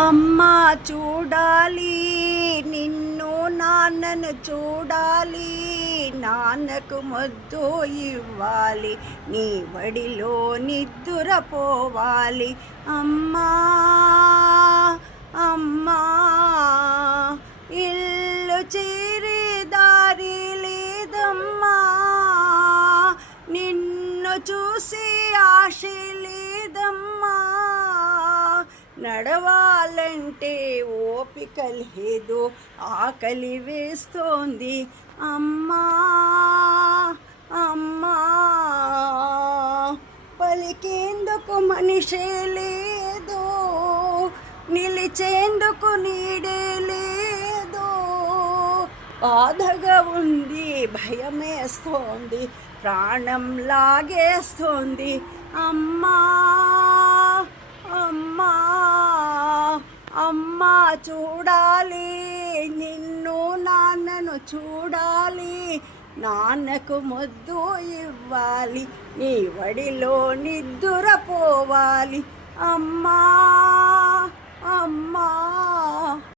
అమ్మా చూడాలి నిన్ను, నాన్నను చూడాలి, నాన్నకు ముద్దు ఇవ్వాలి, నీ వడిలో నిద్దురపోవాలి. అమ్మా అమ్మా ఇల్లు చేరే దారి లేదమ్మా, నిన్ను చూసి ఆశ లేదమ్మా, నడవాలంటే ఓపిక లేదు, ఆకలి వేస్తోంది. అమ్మా అమ్మా పలికేందుకు మనిషే లేదు, నిలిచేందుకు నీడే లేదు, బాధగా ఉంది, భయమేస్తోంది, ప్రాణం లాగేస్తోంది. అమ్మా అమ్మా అమ్మా చూడాలి నిన్ను, నాన్నను చూడాలి, నాన్నకు ముద్దు ఇవ్వాలి, నీ వడిలో నిద్దురపోవాలి. అమ్మా అమ్మా